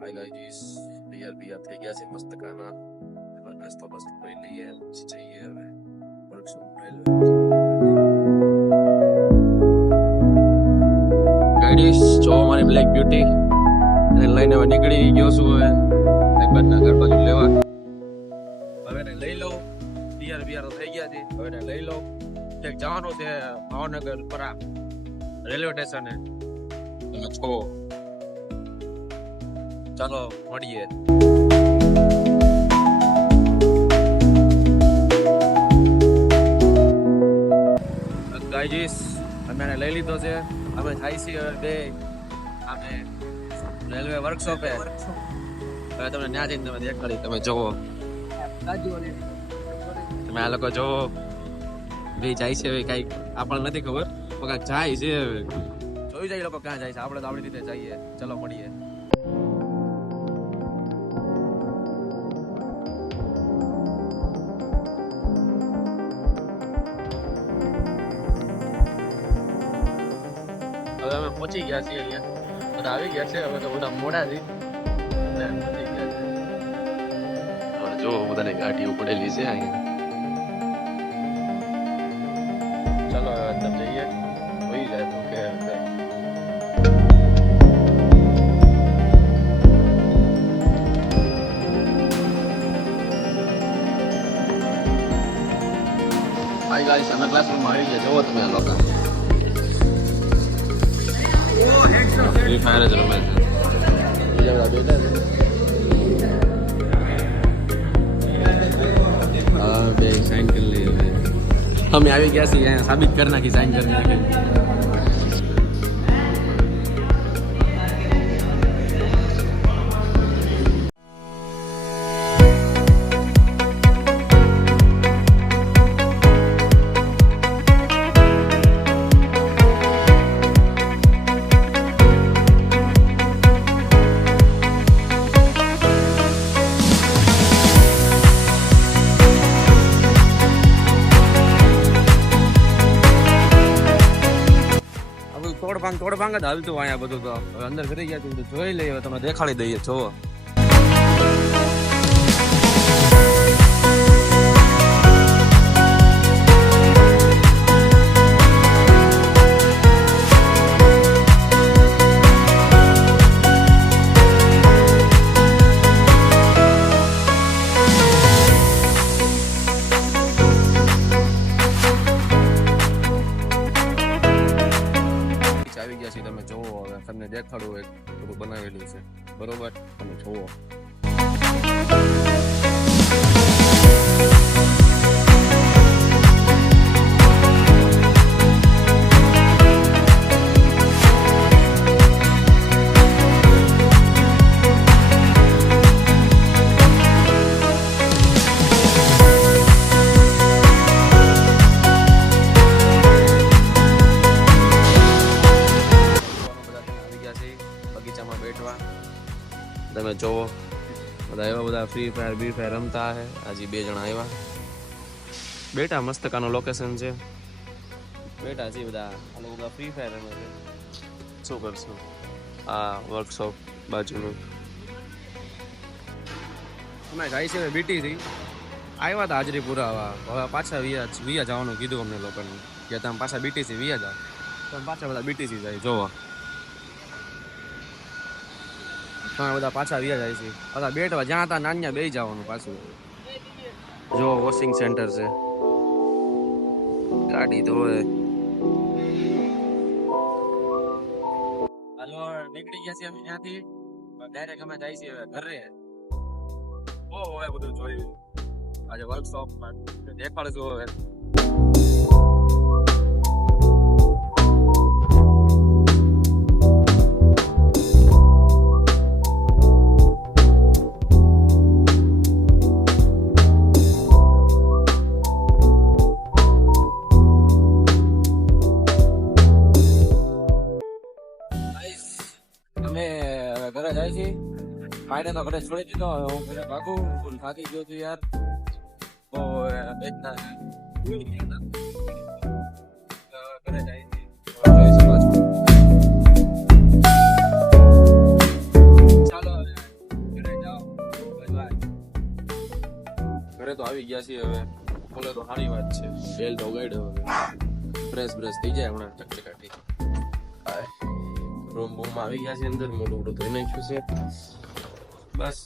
hi guys તૈયાર બિયાર થઈ ગયા છે મસ્ત ખાના હવે નાસ્તો બસ્તો કરી લઈએ પછી જઈએ હવે વર્કશોપ ગાઈસ જો મારી બ્લેક બ્યુટી એને લઈને હવે નીકળી ગયો છું હવે એક બાજના ઘર બાજુ લેવા હવે એને લઈ લઉં તૈયાર બિયાર થઈ ગયા છે હવે એને લઈ લઉં એક જવાનું છે ભાવનગર પરા રેલવે સ્ટેશને તમે છો ચાલો મળીએ ગાઈસ અમે એને લઈ લીધો છે અમે થાય છે હવે બે અમે રેલવે વર્કશોપે હવે તમને ત્યાં જઈને તમે દેખાડી તમે જોવો તમે આ લોકો જોવો બે જાય છે હવે કઈક આપણને નથી ખબર પણ કાંઈક જાય છે હવે જોઈ જાય લોકો ક્યાં જાય છે આપણે તો આપણી રીતે જઈએ ચલો મળીએ હવે અમે પહોંચી ગયા છીએ અહીંયા બધા આવી ગયા છે હવે તો બધા મોડા છે પહોંચી ગયા છે હવે જો બધાને ગાડી ઉપડેલી છે અહીંયા ચાલો હવે તમે જઈએ હોઈ જાય તો કે હાય ગાઈસ અમે ક્લાસરૂમમાં આવી ગયા જોવો તમે આ લોકો ફ્રી ફાયર જ રમે છે બીજા બધા બેઠા છે હા બે સાઈન કરી લઈએ અમે આવી ગયા છીએ અહીંયા સાબિત કરી નાખી સાઈન કરી નાખી તોડ ભાંગ જ હાલતું અહીંયા બધું તો હવે અંદર ફરી ગયા બધું જોઈ લઈએ હવે તમને દેખાડી દઈએ જોવો તમે જોવો હવે તમને દેખાડું એક બધું બનાવેલું છે બરોબર તમે જોવો બગીચામાં બેઠવા તમે જોવો બધા એવા બધા ફ્રી ફાયર બી ફાયર રમતા હે આજે બે જણા આવ્યા બેટા મસ્ત કાનું લોકેશન છે બેટા છે બધા આ લોકો બધા ફ્રી ફાયર રમે છે શું કરશું આ વર્કશોપ બાજુનું અમે જાય છે બીટીથી આવ્યા હતા હાજરી પુરાવા હવે પાછા વિયા જવાનું કીધું અમને લોકોને કે તમે પાછા બીટીસી વિયા જાઓ તમે પાછા બધા બીટીસી જાય જોવો બધા પાછા આવ્યા જાય છે પાછા બેઠવા જ્યાં હતા નાન્યા બે જવાનું પાછું જો વોશિંગ સેન્ટર છે ગાડી ધોવે હાલો નીકળી ગયા છીએ અમે ત્યાંથી ડાયરેક્ટ અમે જાય છીએ ઘરે બહુ હવે બધું જોયું આજે વર્કશોપમાં દેખાડજો હવે ઘરે જાય છે ભાઈને તો ઘરે છોડી દીધો હું ઘરે ભાગું ફૂલ થાકી ગયો છું યાર બહુ ઘરે જાય છે ચાલો ઘરે તો આવી ગયા છીએ હવે બોલે તો સારી વાત છે બેલ તો ગાડ્યો હવે ફ્રેશ બ્રશ થઈ જાય હમણાં ચકચકાટી રૂમ બૂમ આવી ગયા છે અંદર મોટું મોટું ધોઈ નાખ્યું છે બસ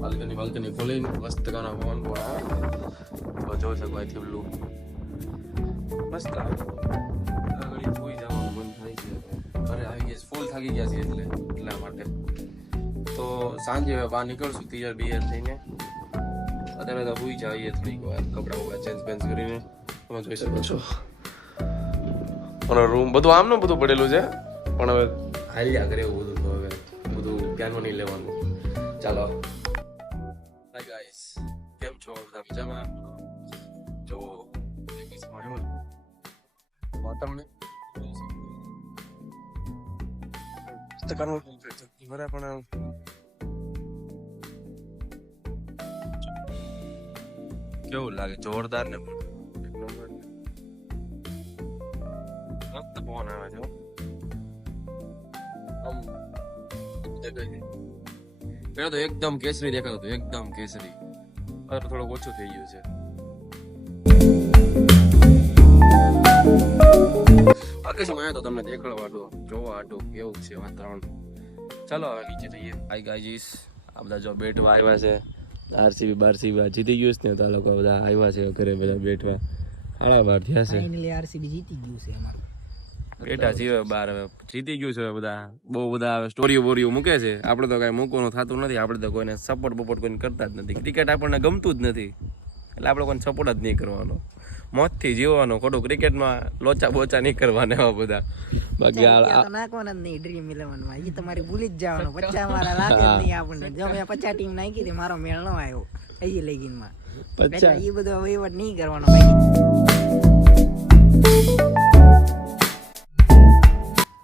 બાલ્કની ખોલીને મસ્ત ગાના ફોન આવે જોઈ શકો અહીંથી પેલું મસ્ત આવે ઘડી સુઈ જવાનું મન થાય છે ઘરે આવી ગયા ફૂલ થાકી ગયા છે એટલે એટલા માટે તો સાંજે હવે બહાર નીકળશું તૈયાર બિયાર થઈને અત્યારે તો સુઈ જઈએ થોડીક વાર કપડાં વપડા ચેન્જ પેન્જ કરીને તમે જોઈ શકો છો અને રૂમ બધું આમ ને બધું પડેલું છે પણ હવે હાલ્યા કરે એવું બધું તો હવે બધું ધ્યાનમાં નહીં લેવાનું ચાલો હાય ગાઈસ કેમ છો બધા મજામાં જો વાતાવરણ પણ કેવું લાગે જોરદાર ને મસ્ત પવન આવે છે પેલા તો એકદમ કેસરી દેખાતો હતો એકદમ કેસરી હવે થોડુંક ઓછું થઈ ગયું છે આકાશમાં આવ્યો તો તમને દેખાડવા જોવા આટું કેવું છે વાતાવરણ ચાલો હવે નીચે જઈએ હાય ગાઈઝ આ બધા જો બેઠવા આવ્યા છે આરસીબી બારસીબી જીતી ગયું છે ને તો આ લોકો બધા આવ્યા છે ઘરે બધા બેઠવા હાડા બાર થયા છે ફાઇનલી આરસીબી જીતી ગયું છે અમારું બેઠા છીએ બાર હવે જીતી ગયું છે બધા બહુ બધા સ્ટોરીઓ બોરીઓ મૂકે છે આપણે તો કાંઈ મૂકવાનું થતું નથી આપણે તો કોઈને સપોર્ટ બપોર્ટ કોઈને કરતા જ નથી ક્રિકેટ આપણને ગમતું જ નથી એટલે આપણે કોઈને સપોર્ટ જ નહીં કરવાનો મોજથી જીવવાનો ખોટું ક્રિકેટમાં લોચા બોચા નહીં કરવાના એવા બધા બાકી નાખવાના જ નહીં ડ્રીમ 11 માં એ તમારે ભૂલી જ જવાનું 50 મારા લાગે જ નહીં આપણને જો મેં 50 ટીમ નાખી હતી મારો મેળ ન આવ્યો એ લેગિનમાં 50 એ બધો વહીવટ નહીં કરવાનો ભાઈ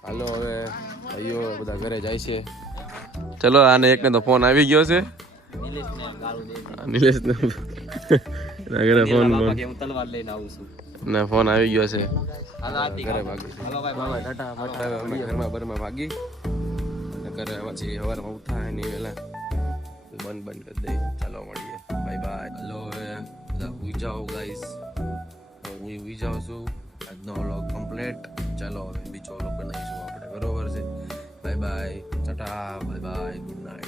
હાલો હવે ભાઈઓ બધા ઘરે જાય છે ચલો આને એકને તો ફોન આવી ગયો છે નિલેશ ને ફોન આવી ગયો છે ઘરે ભાગી ઘરમાં બરમાં ભાગી ઘરે પછી સવારમાં ઉઠાય નહીં વેલા બંધ કરી દઈ ચાલો મળીએ બાય બાય હલો હવે બધા ઉઈ જાઓ ગાઈસ હું ઉઈ જાઉં છું આજનો વ્લોગ કમ્પ્લીટ ચાલો હવે બીજો વ્લોગ બનાવીશું આપણે બરોબર છે bye bye Tata bye bye good night